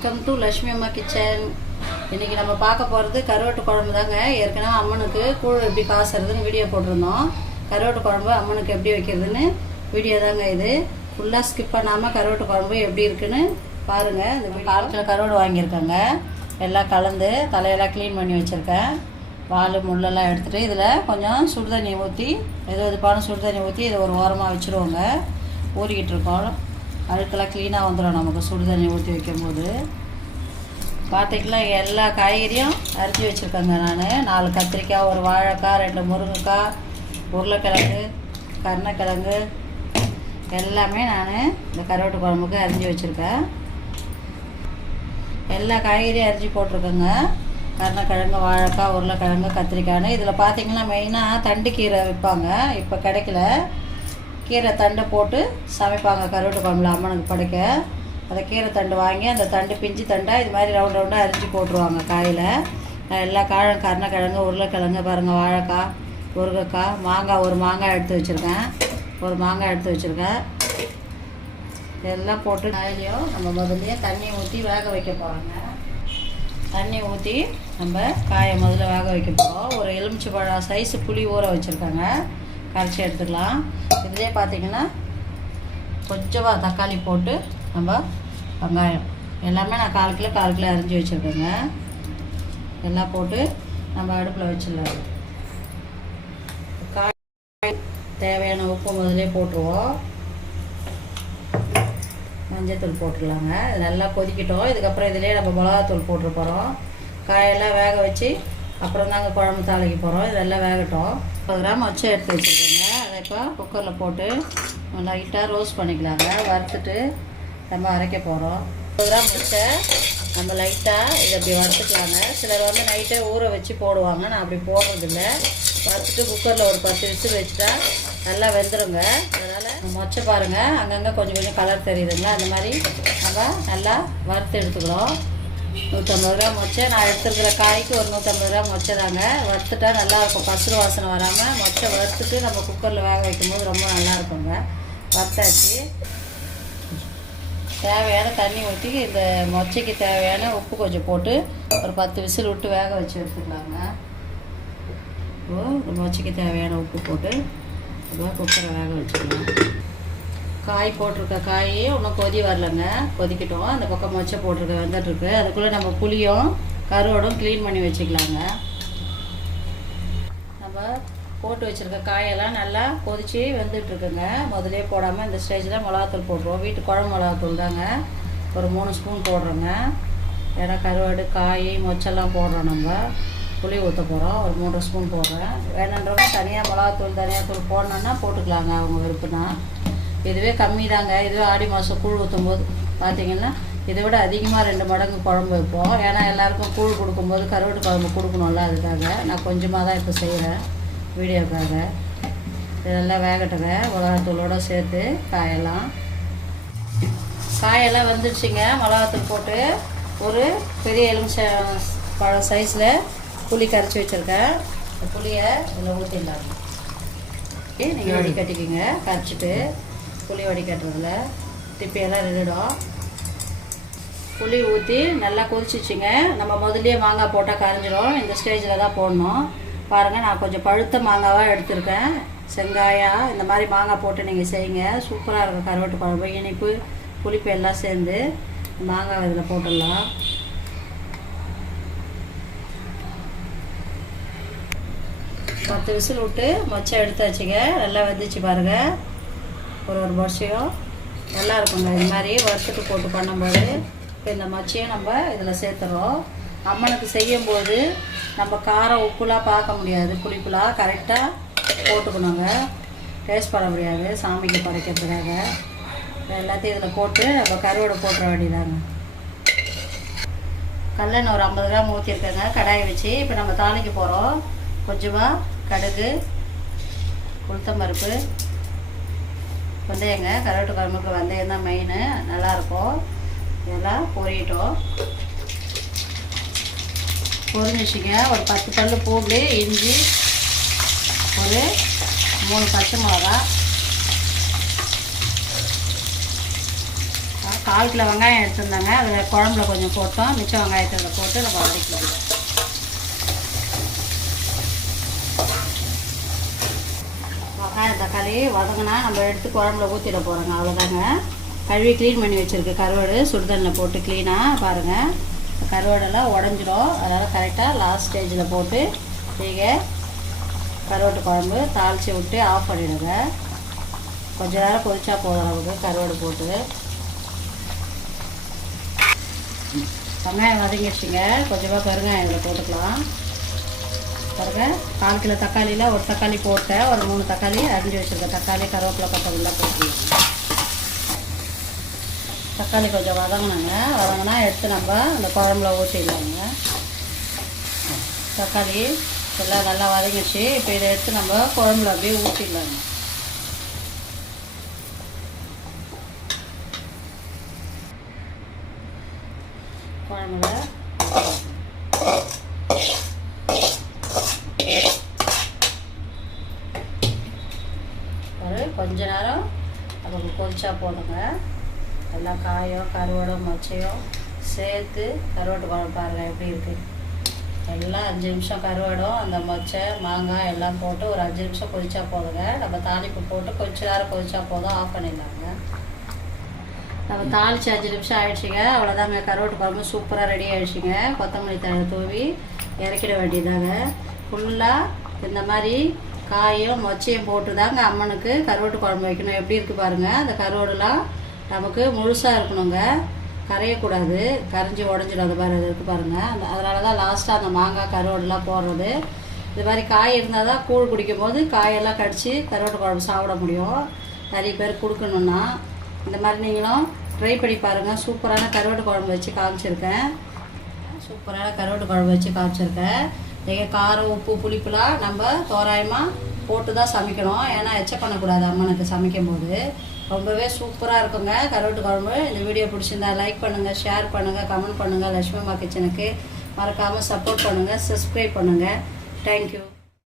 Welcome to Lakshmi அம்மா kitchen. இன்றைக்கி நம்ம பார்க்க போகிறது கருவாட்டு குழம்பு தாங்க. ஏற்கனவே அம்மனுக்கு கூழ் எப்படி காசுறதுன்னு வீடியோ போட்டிருந்தோம். கருவாட்டு குழம்பு அம்மனுக்கு எப்படி வைக்கிறதுன்னு வீடியோ தாங்க இது. ஃபுல்லாக ஸ்கிப் பண்ணாமல் கருவாட்டு குழம்பு எப்படி இருக்குன்னு பாருங்கள். இந்த காலத்தில் கருவாடு வாங்கியிருக்காங்க, எல்லாம் கலந்து தலையெல்லாம் க்ளீன் பண்ணி வச்சுருக்கேன். வால் முள்ளெல்லாம் எடுத்துகிட்டு இதில் கொஞ்சம் சுடுதண்ணி ஊற்றி, வெதுவெதுப்பான சுடுதண்ணி ஊற்றி இதை ஒரு ஓரமாக வச்சுருவோங்க. ஊறிக்கிட்டு இருக்கோம், அழுக்கெல்லாம் க்ளீனாக வந்துடும் நமக்கு சுடுதண்ணி ஊற்றி வைக்கும்போது. பார்த்திங்கன்னா எல்லா காய்கறியும் அரிஞ்சு வச்சுருக்கேங்க. நான் 4 கத்திரிக்காய், ஒரு வாழைக்காய், 2 முருங்கைக்காய், உருளைக்கிழங்கு, கருணக்கிழங்கு எல்லாமே நான் இந்த கருவாட்டு குழம்புக்கு அரிஞ்சு வச்சுருக்கேன். எல்லா காய்கறியும் அரிஞ்சு போட்டிருக்கேங்க. கருணக்கிழங்கு, வாழைக்காய், உருளைக்கிழங்கு, கத்திரிக்காய்னு. இதில் பார்த்திங்கன்னா மெயினாக தண்டு கீரை விற்பாங்க, இப்போ கிடைக்கல. கீரை தண்டை போட்டு சமைப்பாங்க கருவாட்டு குழம்புல அம்மனுக்கு படைக்க. அந்த கீரை தண்டு வாங்கி அந்த தண்டு பிஞ்சு தண்டாக இது மாதிரி ரவுண்ட் ரவுண்டாக அரிஞ்சு போட்டுருவாங்க காயில். எல்லா காயும் கருணக்கிழங்கு, உருளைக்கிழங்கு பாருங்கள், வாழைக்காய், முருங்கைக்காய், மாங்காய், ஒரு மாங்காய் எடுத்து வச்சுருக்கேன். இதெல்லாம் போட்டு காயிலையும் நம்ம முதல்லையே தண்ணி ஊற்றி வேக வைக்க போகிறோங்க. தண்ணி ஊற்றி நம்ம காயை முதல்ல வேக வைக்க போகிறோம். ஒரு எலுமிச்சை பழம் சைஸு புளி ஊற வச்சுருக்காங்க, கரைச்சி எடுத்துக்கலாம். இதிலே பார்த்திங்கன்னா கொஞ்சமாக தக்காளி போட்டு நம்ம வெங்காயம் எல்லாமே நான் 4 கிலோ அரிஞ்சு வச்சுருக்கேங்க. எல்லாம் போட்டு நம்ம அடுப்பில் வச்சிடலாம். காய் தேவையான உப்பு முதலே போட்டுருவோம். மஞ்சத்தூள் போட்டுடலாங்க. இது நல்லா கொதிக்கிட்டோம். இதுக்கப்புறம் இதிலே நம்ம மிளகாத்தூள் போட்டு போகிறோம். காயெல்லாம் வேக வச்சு அப்புறம் தாங்க குழம்பு தாளிக்க போகிறோம். இதெல்லாம் வேகட்டும். 10 கிராம் வச்சு எடுத்து வச்சுருக்கேங்க. அதை இப்போ குக்கரில் போட்டு லைட்டாக ரோஸ்ட் பண்ணிக்கலாங்க. வறுத்துட்டு நம்ம அரைக்க போகிறோம். 10 கிராம் வச்சை நம்ம லைட்டாக இதை அப்படி வறுத்துக்கலாங்க. சிலர் வந்து நைட்டே ஊற வச்சு போடுவாங்க, நான் அப்படி போடுறதில்ல. வறுத்துட்டு குக்கரில் ஒரு 10 விசில் வச்சுட்டா நல்லா வெந்துடுங்க. அதனால் மொச்சை பாருங்கள், அங்கங்கே கொஞ்சம் கலர் தெரியுதுங்களா, அந்த மாதிரி நம்ம நல்லா வறுத்து எடுத்துக்கிறோம். 150 கிராம் மொச்சை நான் எடுத்துருக்கிற காய்க்கு ஒரு 150 கிராம் மொச்சை தாங்க. வறுத்துட்டா நல்லாயிருக்கும், பசுறு வாசனை வராமல். மொச்சை வறுத்துட்டு நம்ம குக்கரில் வேக வைக்கும்போது ரொம்ப நல்லாயிருக்குங்க. வறுத்தாச்சு. தேவையான தண்ணி ஊற்றி இந்த மொச்சைக்கு தேவையான உப்பு கொஞ்சம் போட்டு ஒரு 10 விசில் விட்டு வேக வச்சு எடுத்துக்கலாங்க. மொச்சைக்கு தேவையான உப்பு போட்டு குக்கரை வேக வச்சுக்கலாம். காய் போட்டிருக்க காய் இன்னும் கொதி வரலங்க, கொதிக்கிட்டோம். அந்த பக்கம் மொச்சை போட்டிருக்க வந்துட்டுருக்கு. அதுக்குள்ளே நம்ம புளியும் கருவாடும் க்ளீன் பண்ணி வச்சுக்கலாங்க. நம்ம போட்டு வச்சுருக்க காயெல்லாம் நல்லா கொதித்து வெந்துட்டுருக்குங்க. முதலே போடாமல் இந்த ஸ்டேஜில் மிளகாத்தூள் போட்டுருவோம். வீட்டு குழம்பு மிளகாத்தூள் தாங்க, ஒரு 3 ஸ்பூன் போடுறோங்க. ஏன்னா கருவாடு, காய், மொச்செல்லாம் போடுறோம். நம்ம புளி ஊற்ற போகிறோம், ஒரு 3 ஸ்பூன் போடுறேன். வேணுன்றவங்க தனியாக மிளகாத்தூள், தனியாத்தூள் போடணுன்னா போட்டுக்கலாங்க, அவங்க விருப்பம்னா. இதுவே கம்மி தாங்க. இதுவே ஆடி மாதம் கூழ் ஊற்றும் போது பார்த்திங்கன்னா இதை விட அதிகமாக 2 மடங்கு குழம்பு வைப்போம். ஏன்னா எல்லாேருக்கும் கூழ் கொடுக்கும்போது கருவாட்டு குழம்பு கொடுக்கணும்ல, அதுக்காக நான் கொஞ்சமாக தான் இப்போ செய்கிறேன் வீடியோக்காக. இதெல்லாம் வேகட்டுங்க மிளகாத்தூளோடு சேர்த்து. காயெல்லாம் வந்துடுச்சுங்க. மிளகாத்தூள் போட்டு ஒரு பெரிய எலுமிச்சை பழம் சைஸில் புளி கரைச்சி வச்சுருக்கேன். இந்த புளியை இதில் ஊற்றிடலாம். நீங்கள் வடிகட்டிக்கிங்க. கரைச்சிட்டு புளி வடிகட்டுறதுல திப்பியெல்லாம் நின்றுடும். புளி ஊற்றி நல்லா கொதிச்சிச்சுங்க. நம்ம முதல்லையே மாங்காய் போட்டால் கரைஞ்சிடும். இந்த ஸ்டேஜில் தான் போடணும். பாருங்கள், நான் கொஞ்சம் பழுத்த மாங்காவாக எடுத்திருக்கேன். செங்காயாக இந்த மாதிரி மாங்காய் போட்டு நீங்கள் செய்யுங்க, சூப்பராக இருக்கும் கருவாட்டு குழம்பு. இனிப்பு புளிப்பு எல்லாம் சேர்ந்து மாங்காய் இதில் போட்டுடலாம். பத்து விசில் விட்டு மொச்சை எடுத்தாச்சுங்க. நல்லா வெந்துச்சு பாருங்கள். ஒரு மொச்சையும் நல்லா இருக்குங்க. இது மாதிரி வறுத்துட்டு போட்டு பண்ணும்போது இப்போ இந்த மொச்சையும் நம்ம இதில் சேர்த்துறோம். அம்மனுக்கு செய்யும்போது நம்ம காரம் உப்புலாம் பார்க்க முடியாது, புளிப்புலாம் கரெக்டாக போட்டுக்கணுங்க. டேஸ்ட் பண்ண முடியாது சாமிக்கு படைக்கிறதுக்காக. எல்லாத்தையும் இதில் போட்டு நம்ம கருவாடை போட்டுற வேண்டியதாங்க. கடலெண்ணெய் ஒரு 50 கிராம் ஊற்றிருக்கேங்க கடாயை வச்சு. இப்போ நம்ம தாளிக்க போகிறோம். கொஞ்சமாக கடுகு, உளுத்தம்பருப்பு, வெந்தயங்க. கருவாட்டு குழம்புக்கு வெந்தயம் தான் மெயின், நல்லாயிருக்கும். இதெல்லாம் பொரியட்டும். பொரிஞ்சிச்சிங்க. ஒரு 10 பல் பூண்டு, இஞ்சி, ஒரு 3 பச்சை மிளகா, 1/4 கிலோ வெங்காயம் எடுத்துருந்தாங்க. அதில் குழம்புல கொஞ்சம் போட்டோம். மிச்சம் வெங்காயத்தை அதில் போட்டு நம்ம வதக்கிக்கலாம். வெங்காயம் தக்காளி வதங்கினா நம்ம எடுத்து குழம்புல ஊற்றிட போகிறோங்க. அவ்வளோதாங்க. கழுவி க்ளீன் பண்ணி வச்சுருக்கு கருவாடு சுடுதண்ணில் போட்டு க்ளீனாக பாருங்கள். கருவாடெல்லாம் உடஞ்சிரும். அதனால் கரெக்டாக லாஸ்ட் ஸ்டேஜில் போட்டு நீங்கள் கருவாட்டு குழம்பு தாளித்து விட்டு ஆஃப் பண்ணிவிடுங்க. கொஞ்ச நேரம் கொதிச்சா போதும் அளவுக்கு கருவாடு போட்டு. வெங்காயம் வதங்கிடுச்சிங்க. கொஞ்சமாக பெருங்காயம் இதில் போட்டுக்கலாம். பாருங்கள் 1/4 கிலோ தக்காளியில் ஒரு தக்காளி போட்டேன். ஒரு 3 தக்காளி அரிஞ்சு வச்சுருக்கேன். தக்காளி கருவேப்பிலை கொத்தமல்லி போட்டுக்கலாம். தக்காளி கொஞ்சம் வதங்கினா எடுத்து நம்ம அந்த குழம்புல ஊற்றிடலாங்க. தக்காளி எல்லாம் நல்லா வதங்கிடுச்சு. இப்போ இதை எடுத்து நம்ம குழம்புல அப்படியே ஊற்றிடலாங்க. குழம்புல கொஞ்ச நேரம் நமக்கு கொதிச்சா போதுங்க. எல்லா காயும் கருவாடும் மொச்சையும் சேர்த்து கருவாட்டு குழம்பு பாருங்கள் எப்படி இருக்குது. எல்லாம் 5 நிமிஷம் கருவாடும் அந்த மொச்சை மாங்காய் எல்லாம் போட்டு ஒரு 5 நிமிஷம் கொதிச்சா போதுங்க. நம்ம தாளிப்பு போட்டு கொஞ்ச நேரம் கொதிச்சா போதும், ஆஃப் பண்ணிடலாங்க. நம்ம தாளித்து 5 நிமிஷம் ஆகிடுச்சிங்க. அவ்வளோதாங்க. கருவாட்டு குழம்பு சூப்பராக ரெடி ஆகிடுச்சிங்க. கொத்தமல்லி தழை தூவி இறக்கிட வேண்டியதாங்க. ஃபுல்லாக இந்த மாதிரி காயும் மொச்சையும் போட்டு தாங்க அம்மனுக்கு கருவாட்டு குழம்பு வைக்கணும். எப்படி இருக்குது பாருங்கள். அந்த கருவாடுலாம் நமக்கு முழுசாக இருக்கணுங்க, கரையக்கூடாது. கரைஞ்சி உடஞ்சிடும். அது பாரு இருக்குது பாருங்கள். அதனால தான் லாஸ்ட்டாக அந்த மாங்காய் கருவாடுலாம் போடுறது. இது மாதிரி காய் இருந்தால் தான் கூழ் குடிக்கும் போது காயெல்லாம் கடித்து கருவாட்டு குழம்பு சாப்பிட முடியும். நிறைய பேர் கொடுக்கணுன்னா இந்த மாதிரி நீங்களும் ட்ரை பண்ணி பாருங்கள். சூப்பரான கருவாட்டு குழம்பு வச்சு காமிச்சிருக்கேன். நீங்கள் காரம் உப்பு புளிப்புலாம் நம்ம தோராயமாக போட்டு தான் சமைக்கணும். ஏன்னா எச்ச பண்ணக்கூடாது அம்மனுக்கு சமைக்கும் போது. ரொம்பவே சூப்பராக இருக்குங்க கருவாட்டு குழம்பு. இந்த வீடியோ பிடிச்சிருந்தா லைக் பண்ணுங்கள், ஷேர் பண்ணுங்கள், கமெண்ட் பண்ணுங்கள். லட்சுமி அம்மா கிச்சனுக்கு மறக்காமல் சப்போர்ட் பண்ணுங்கள், சப்ஸ்கிரைப் பண்ணுங்கள். தேங்க்யூ.